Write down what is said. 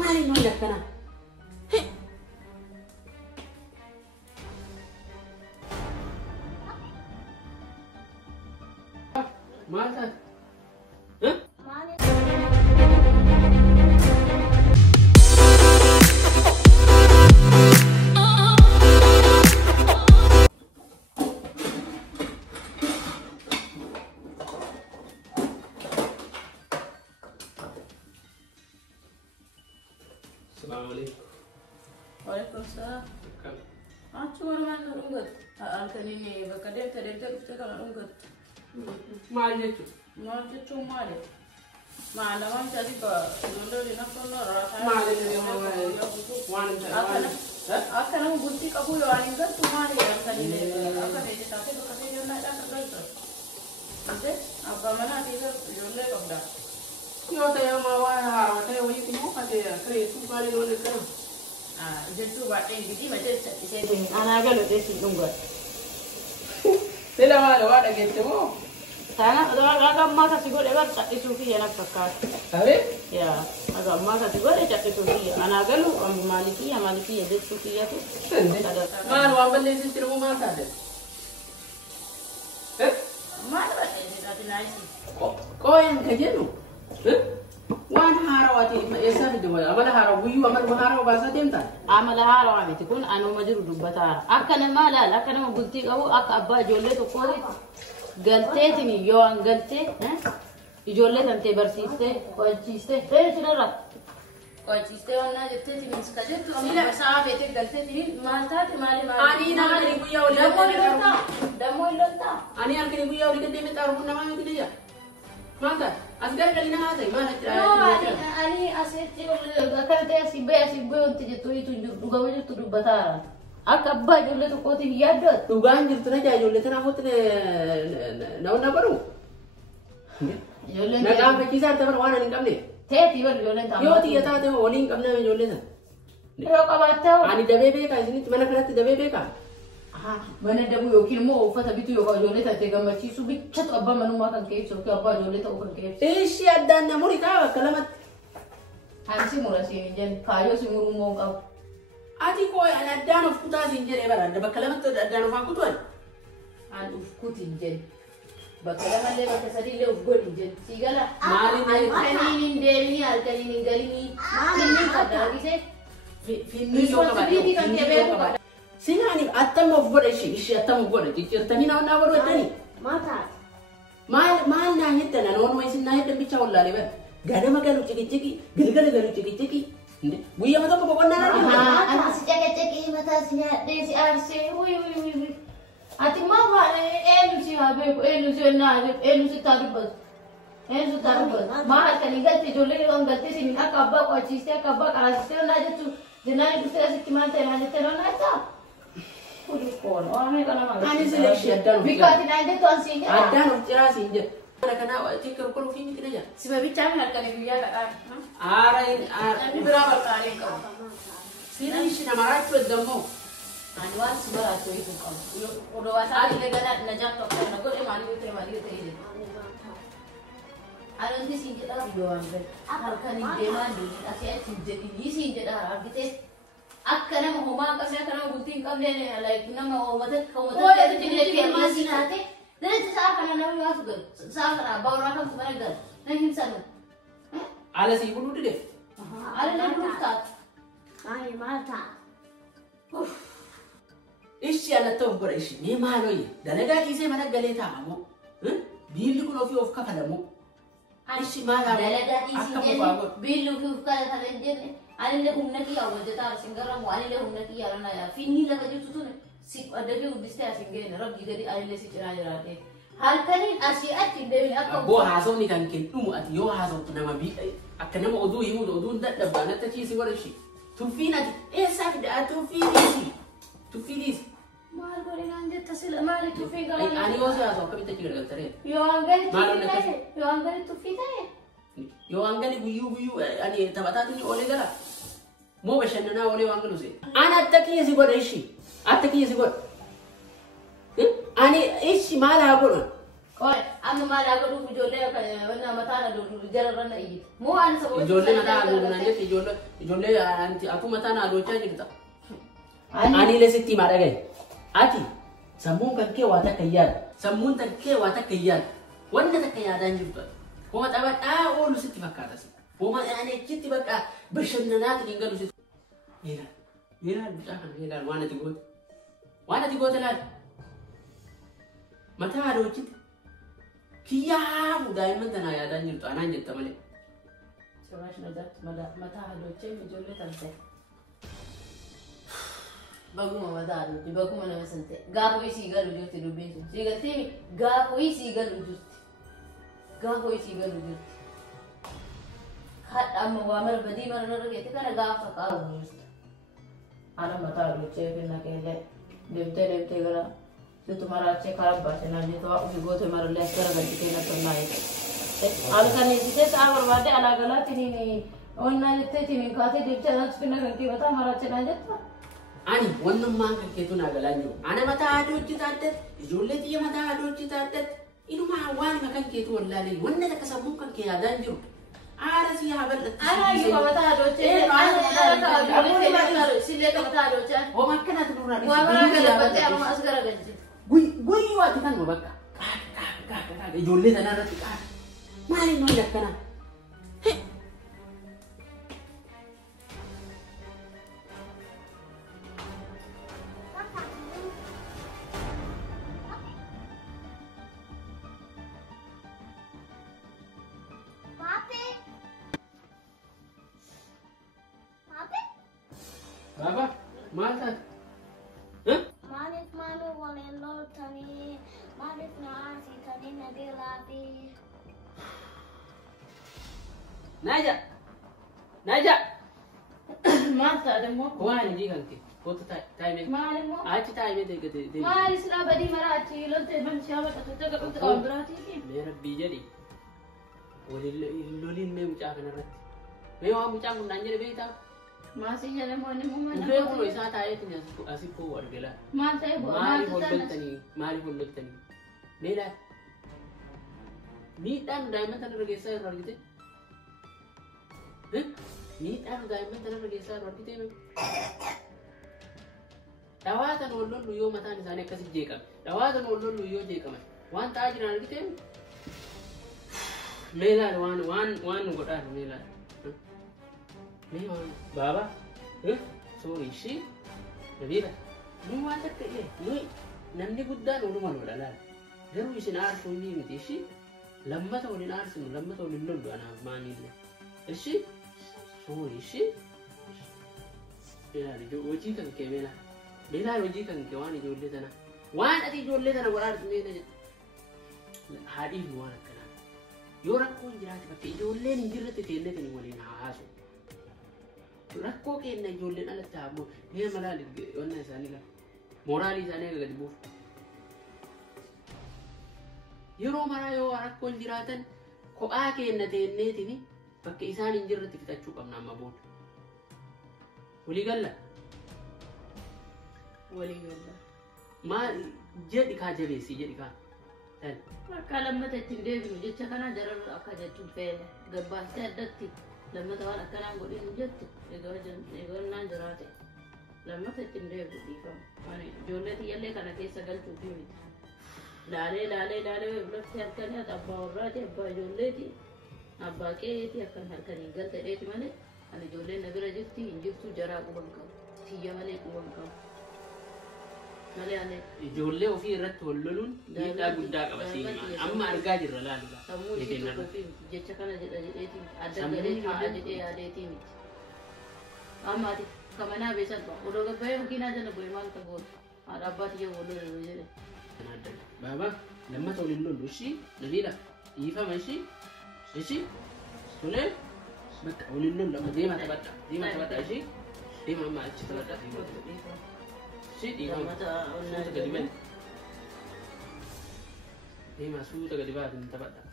ما لي نقول لك أنا مالك؟ السلام عليكم. وعليكم السلام. أنتوا ما نقول أكلني بكرة تريد تفتكر نقول ما عليك. ما تشوف مالك ما أنا ما أنت أديك نقول لنا كنا راح ما عليك وانا أكلنا قلتي كابو يواني قال تماري أكلني أكلني تاتي بكرة يوم لا تقدر أنت أبغى منا تيجي يوم لا كبدا يو تيا ما وانا هاروتة وهي كنيمو كده كريسو بالي لون كده جدو بعدين بدي ما جت أنا قالوا تيجي نقول سلام على وانا جيتمو Sana agak masa sih gue lewat cakti sufi anak pekat. Tapi? Ya, agak masa sih gue cakti sufi. Anak galu maliki ya deh sufi ya tuh. Mana wabah lesi terus mana ada? Mana ada ini nasi. Kau yang kerja lu? Wan harawati esa hidup ya. Amal haraw buyu amal haraw bahasa tempat. Amal haraw itu pun anu majur dubbata. Akan malal akan mabulti kau ak abba jolle tuh kau قلتي تني يوان قلتي يجولي تنتي برسيستي كويتشيستي فين شنرا كويتشيستي وانا جبتي تني مسكجت وانا مسافة تي قلتي تني مالتاتي مالي أني نما نبويا ولا دمو إلوتا أني أركني بويا ولا كده متعرفون نما يمكن يجا مالتا أصغر كلنا هذا ما نتعرف أني أسيتي وكانت أسيبه وانت جتوي تنجو قوي جتو بتارا أكبر جولة تقولي يادت. تقول جرتنا جاي جولة تنا فوتنا ناو نبرو. جولة. نعم بكيسار تبر وانا نكمل. تهتي بر جولة تام. يو تي يتا تهم ولين كملنا من جولة تنا. يو كبارتاو. أني دبي بيكا إذن تمنا كنت دبي بيكا. mana dabu yokin mo fata bitu yo jole ta te gamma ci su bi chat abba manu ma kan ke so ke abba jole ta kan ke إيش يدنا نموري كا كلامات. hansi murasi jen kayo si muru mo ka أتي كوي أنا دانو فكوتا زنجر إبرة دب كلامات دانو فكوتون. an ufkuti jen bakala le bakasari le ufgodi jen sigala Mali ne kaninin demi alkaninin galini mali kada gise في نيو كبار. سيناني أتم أفضل شيء أتم أفضل تيجي ناو ناو ودني. ما ناهيت أنا نون ويسين ناهيت بيتشا ولا ليه gada makan uciki gel uciki buya mata ko bokon nana ana si ceki mata sinya desi arse wi ati mama elu si habe elu si na elu si tarubas ma kan igati jole on gati sin akabba ko chiste akabba karasiste na jetu jenani kusira sikimante na jetu na ta kuri kon ame kana ma ani selection dan bikati na de to sinja adan ujira sinja أنا كنا تذكر كل فيلم كده جا. سبب بيتعمل هالكلام وياه لا. آرين أنا برابر كارين كم. سينا يشينا مرات تودمو. أنوار سبرا توي تكم. ولو أسأل اللي قال نجاح تقول نقول إيه مالي بتري. أنا عندي سينجة ده بيوان بس. هالكلام جمال دي. أشياء سينجة دي سينجة ده أرجعت. أكنا مهما كسر كنا قلتين كم لين لايك نما هو مدد ده تجيب لك ما سيناته. ده تسافر أنا نبي أسوق تسافر أبغى أروح كم مرة قال نحن سنة على سيبولو ده على نبي نفتح ما تا إيش أنا توفر إيش مي مالوي ده نجا كيسة mana قليل تامو بيلو كلو في أفكار كلامو إيش ما لا ده إيش بيلو في أفكار كلام جن أنا اللي هم نكيا وجدت سنجرام وأنا اللي هم نكيا أنا يا فيني لا بجيب تطونه سيك أدري وبستة سنجرين رب جدي أنا اللي سيجرا جراته هل كنين أشياء تدبل أكو بو حاسون كان كن أتي يو حاسون تنام بي أكنا ما أدو يمود أدو ده دبنا تجي سوى شيء تفينا إيه ساك ده تفيديس ما أقول عندي تصل ما لي تفيد أنا يوزع أزوج كم تجي قال ترى يو أنقل تفيد يو أنقل بيو أنا تبعتني أولي قال مو بس أنا أولي وأنقل زي أنا أتكي يسيبون إيشي أتكي يسيبون أنا إيش ما له أقوله Oi, amma ma la ga dubu jolle ka wannan mata na do jarran na yi. Mu an sabo jolle mata do na je jolle anti aku mata na do cha jirta. Ani le sitti ma dagai. Ati sambun kan ke wata kayyan. Sambun tan ke wata kayyan. Wanda ta kayyadan jirta. Kuma ta ba da olu sitti fakata si. Kuma yani sitti baka bashanna dingalu sitti. Yela bisa kan yela wana tigot lan. Mata do sitti. Kiya daiman tana yadan jirta anan jirta male. Surash nadat mata do ce mi jolle tan sai. Baguma madaro di baguma na masante gaho isi galu justi do beso siga timi gaho isi galu justi had amma wa mar badi mar na rage ta kana gafa ka justi ana madaro ce finna kele devte gara to tumhara अच्छे खराब बातें ना नहीं तो आप भी गोते मार ले कर गए कि ना तो ना है आल का नहीं जिसे सागर बातें अलग अलग नहीं और ना जितने थी खाते देखते हैं फिर ना कि बता हमारा चला जाता Ani wannan ma kan ke tuna ga lanyo ana mata adoci tatat jolle tiya mata adoci tatat inu ma wani ma kan ke to wallahi wannan da ka samu kan ke yadan jiru ara si ya bar ana yi ba mata adoci ana ta adoci ne sille ka mata adoci o ma kana tunura wa ma ka bata amma asgara ganji gui wa ti kan bakka ka jolle tana rati ka mai no yakana Baba, malta. Huh? Manis manu walelo tani, manis naasi tani nagelapi. Naja. Malta ada mo. Wani ji kanke. Ko ta time. Mali mo. Aci time de. Mali sila badi marati lolte man siapa tak tahu tak tahu berarti ni. Mera bijadi. Lolin me mucha kana rat. Me wa mucha mun nanjere be ta. Masih jalan mana mo mana. Ube ko isa tayo tinya asiko wargela. Malta ibu. Mari holloltani. Mela. Ni dan diamond tan regesa rogite. Ni dan diamond tan regesa rogite me. Dawatan hollollu yo mata ni sane kasi jekam. Dawatan hollollu yo jekam. Wan tajira rogite. Mela wan goda mela. Baba, sorry, she, Navira. No matter no, Namni Buddha, no one would allow. There is an art for me with she. Lambata or in arsenal, Lambata or in London, money. Is she? So is she? Yeah, what you can Kevina. Bela Rojikan Kawani, your listener. One at your letter were art made. Had you one? You're a cool but you're letting you let it anyone in her house. Rakko ke na jolle na taamo ne malali onna sani la morali sani ga gadibu yero marayo rakko jiratan ko ake na tenne tini bakke isan injirati fitachu kamna mabot wali galla ma jadi ka jabe si jadi ka tan kalamma tinde bi jecha kana jarar aka jettu fe gabba saddati لما تقول الكلام قولي نجت يقول نانجراتي لما تتندي بدي فهم يعني جولتي يلي كانت يسقل تفيمت لالي بلوك هالكنيات أبا وراتي أبا جولتي أبا كيتي أكن هالكني قلت ليت مالي أنا جولي نبرة جفتي إنجفتو جرا قبنكم تيجي مالي قبنكم مالي أنا جولي وفي رت وللون يدا قداك بسيني أما أرجع جرا لا لا jecha kana jedeti adda gare adde adeti mit amati kamana besan ba udoga bayo kina jana boy mal ka gol arabati yo wolo jere baba lamma tawlillo lushi nabila yifa mashi ايشي سولي بك وللو لما دي ما تبدا ايشي دي ما اتش تبدا شي دي ما تبدا دي ما سوتا قد بعد تبدا